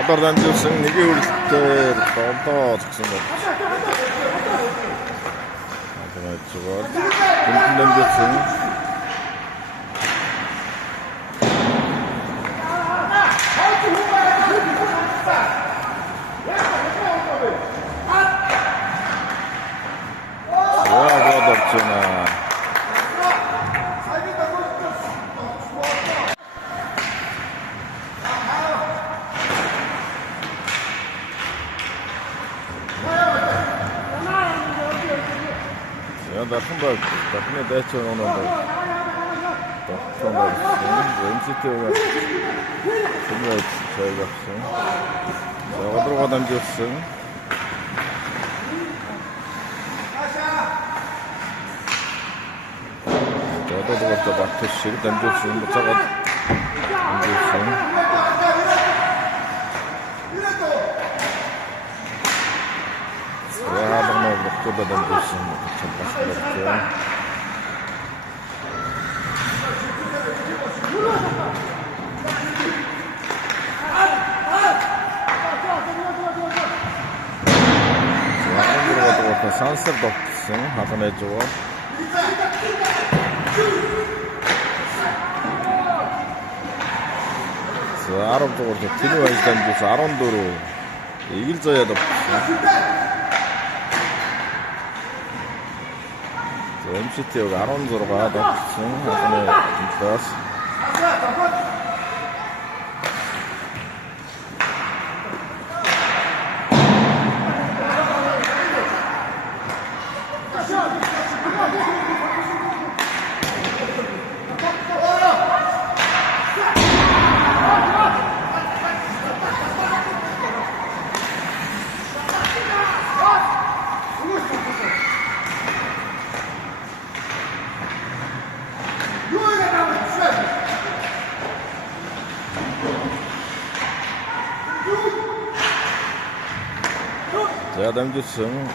Одоор дамжуулсан нэгийн үрэлтээр одоо зогсон байна. Тэгээд зүгээр гүнтэн дамжуулсан. Дахны дайч оноо MCT-г тэгээд шайгасан. Одоогоо дамжуулсан. Одоо багт шиг дамжуулсан. Буцаагаад дамжуулсан. Яагаад нөхөд дамжуулсан. Сансар тогтсон хатанай жоо. За 10 дугаар тэнүү ажиллан дус 14 игэл заяа тогтсон. За MCT-г 16 тогтсон хатанай дус. 자, 남주승.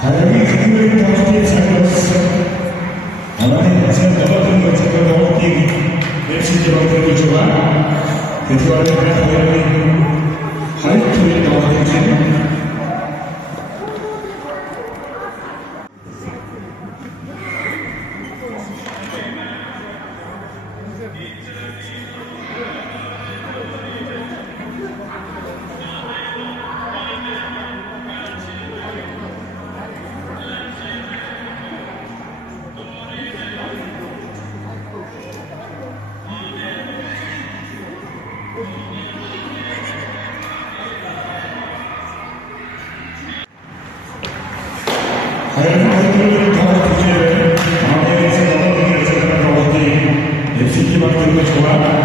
하나님이 그분의 가족에 살았어. 하나님 생각하던 것처럼 나오기 메시지로 들어주와 그 동안에 하나님이 하이트에 나오는지 하나님을 가르치기를 마음에서 너희에게 생각하오니 예수님만 듣는 좋아.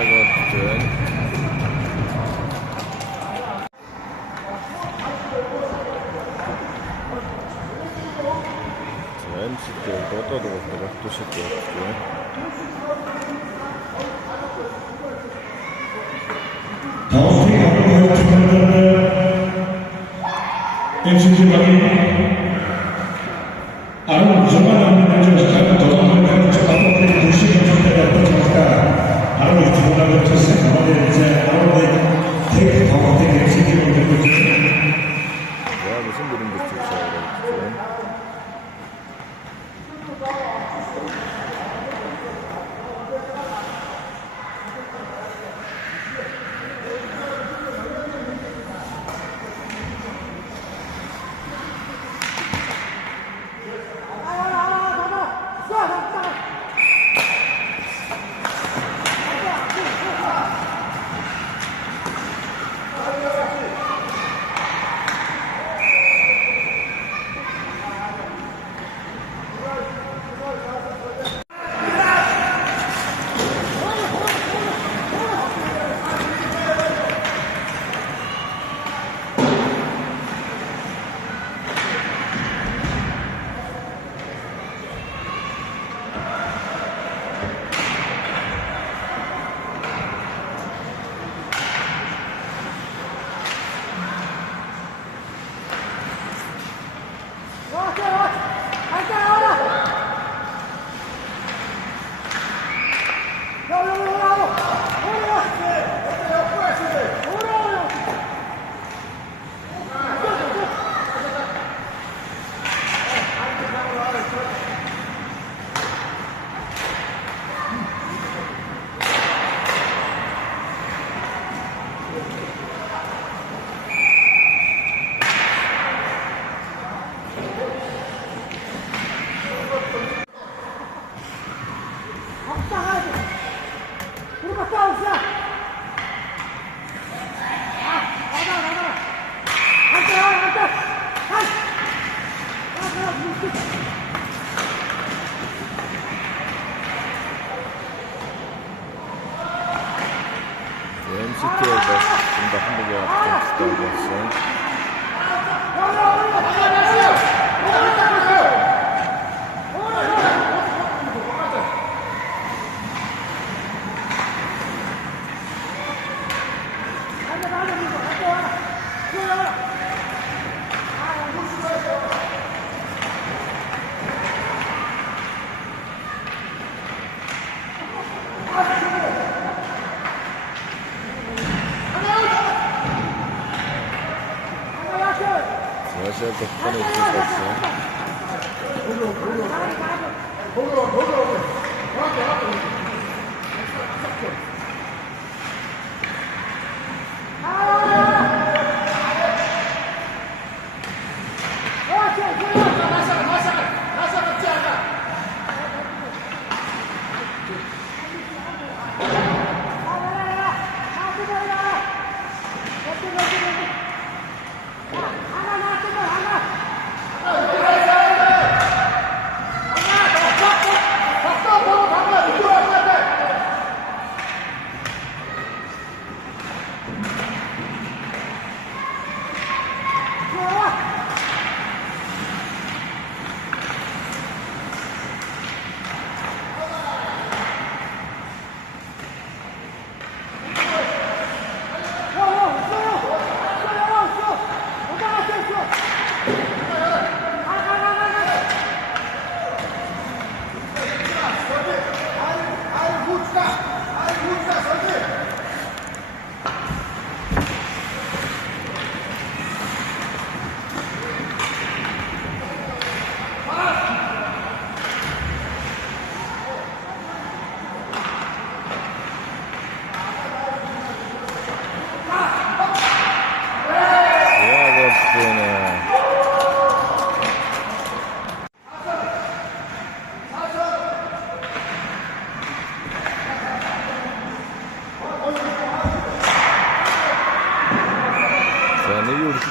제약업전 MCT 또 또 쉽게 다음 팀 감독을 MCT 방이 아는 무정한 남녀를 좀 더 많은 좀 감독들이 도시에 전달을 하니까 아는 유튜브라고 쳤어요. 가만히 이제 아는 테이프 방법들이 MCT로 되고 내가 무슨 그림도 좋죠. MCT에서 좀더 한국에 좀 주도하고 있어요. 러시아 덕분에 있을 수 없어요.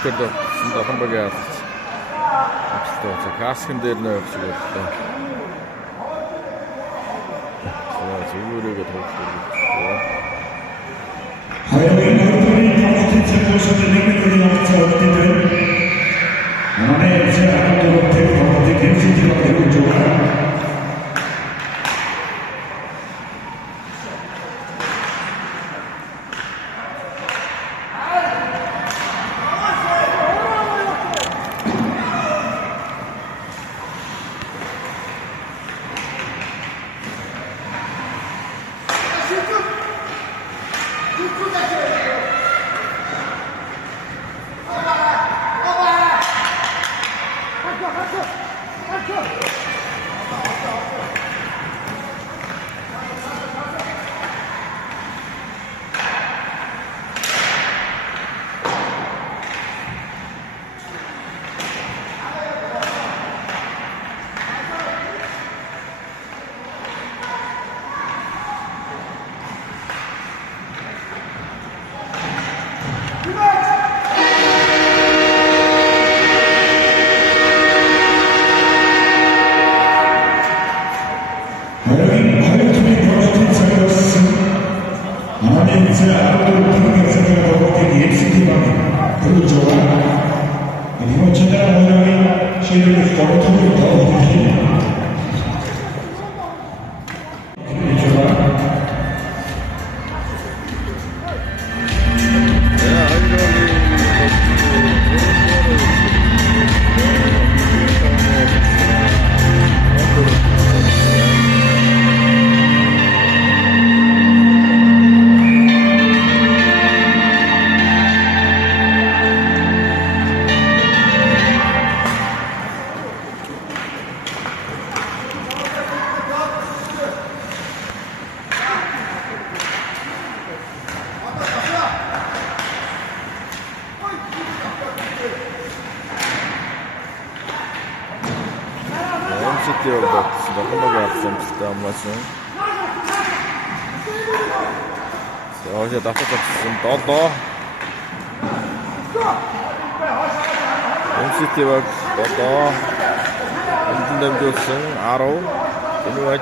Teker de vandaag een bagage. Ik gas geen deur naar zo. Ja, zo moet ik het ook. 하여간 그들이 다못한 세포에서 냉면으로 나와서 어떻게든 안에 제 아름다운 대부분의 갱신지가 되고 좋아. MCT'ye baktısı da kuma geldi MCT anlaşın. Savaşa daha kaçırsın. Daha. MCT bak. Daha. Önünden diyorsun. Arrow. Bunu aç.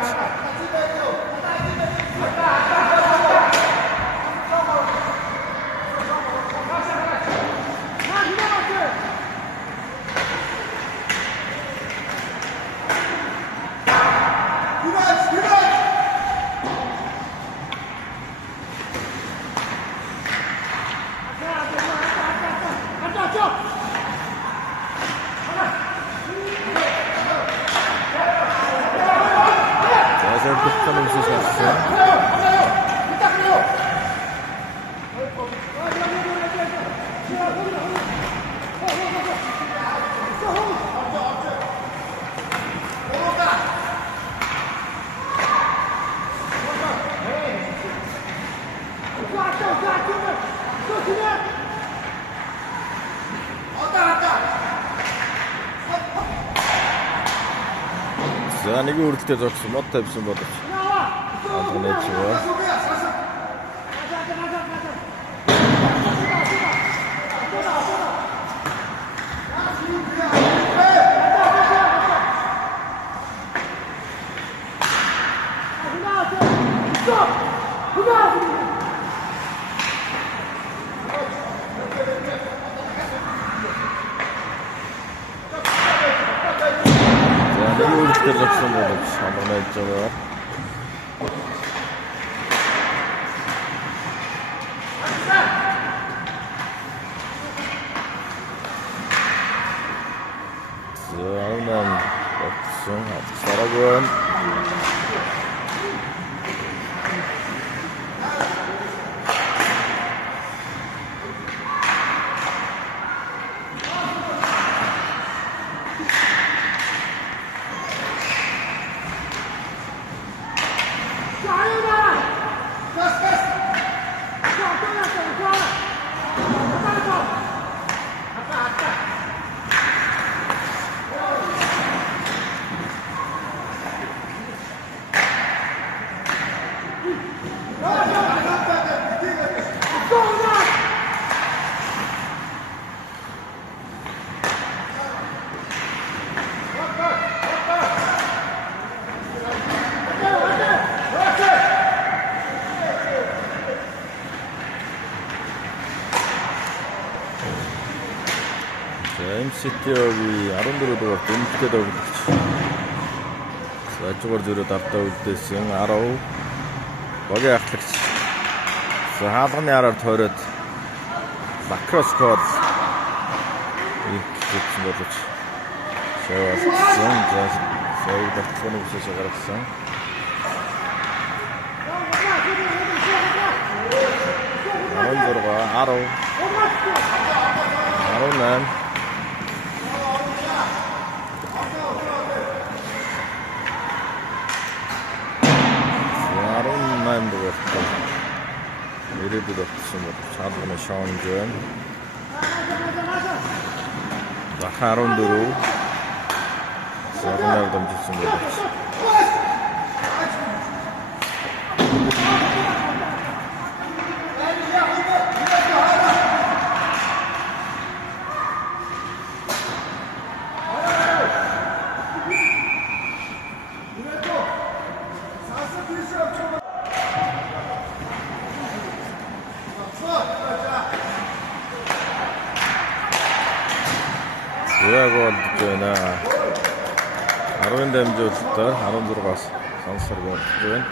Çok bir şey yapsın. За нэг үргэлжлээ зогсон мод тавьсан бодож. Антонеч ба. Зогсон бодож Антонеч ба. Aynen. Bakıyorsun. Atışlara gön. MCT abi 아론드로도 ümtükede Сажгаар зөрөө дартаа үлдээсэн 10 богийн ахлагч хаалганы араар тойроод макроскод хийсэн боловч шаваасан сая батлахны үсээс гаргасан 16 18 дугаар ирээдүйд болсон бол чаалганы шоунд байна. Дахин 14 сарнаар дамжуулсан боловч яг болд байна. 10 дамжуулалтаар 16-аас сонсор болж байна.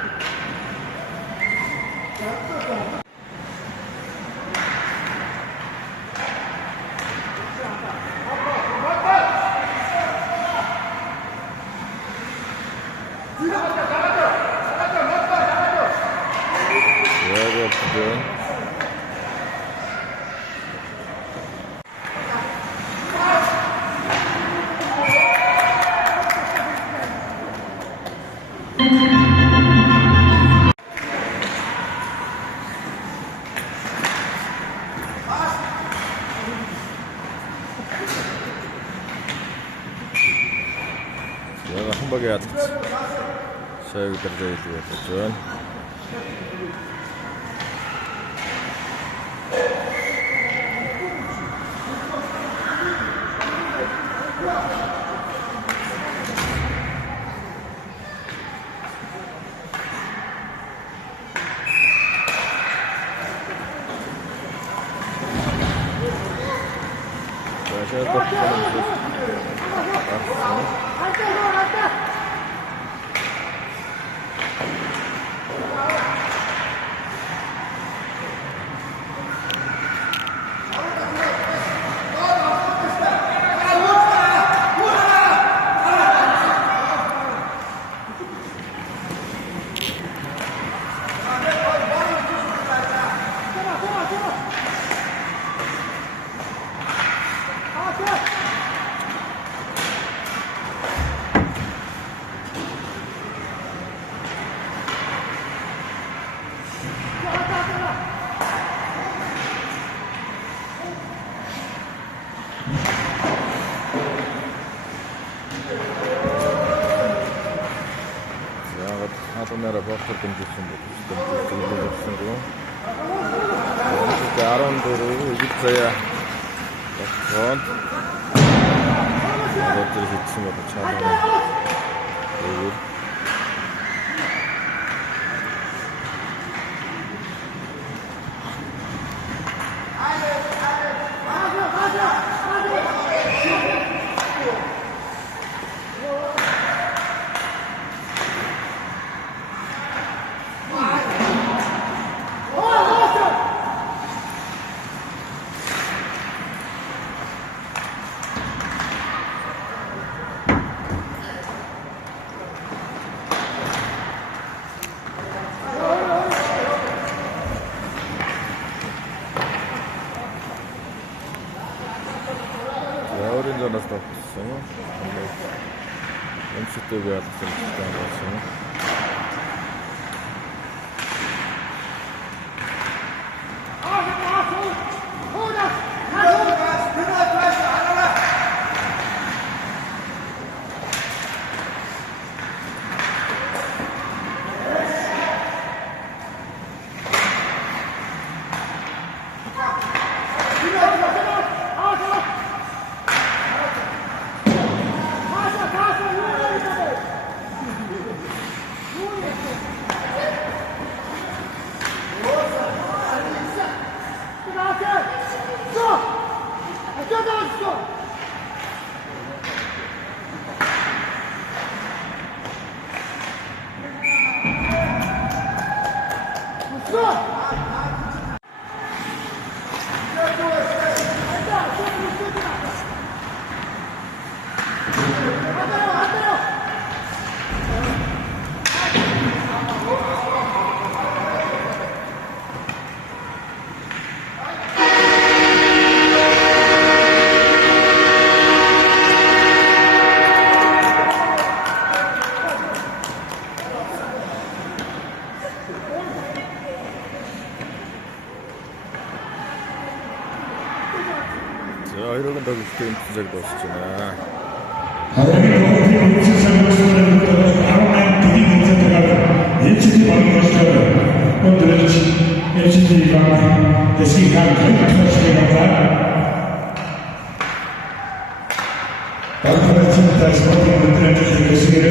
한 багийн ялц сая өдрөө илүү болж байна. 하도나라 버터 던졌습니다. 던졌습니다. 아론도로 이집트야. 번. 이것들이 hit치면 차도. 오렌지가 나왔어요. MCTV 같은 거 Ja, iedereen dat is geen gezegd als het 하나님의 거룩히 모든 세상을 쓰는 아로나의 빛이 공생들하고 예측이 많은 것이라고 오늘은 예측이가 대시간 가입한 시대가 방탄의 진짜에서 모든 분들의 주신 것이기를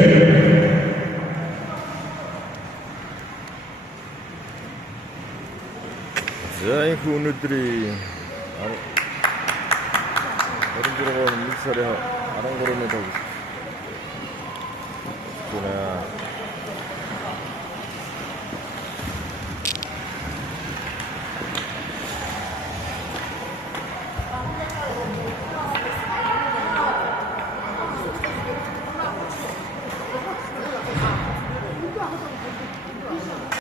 자, 이 후누들이 어른 들어가면 밀살에 아랑거름에 더 그나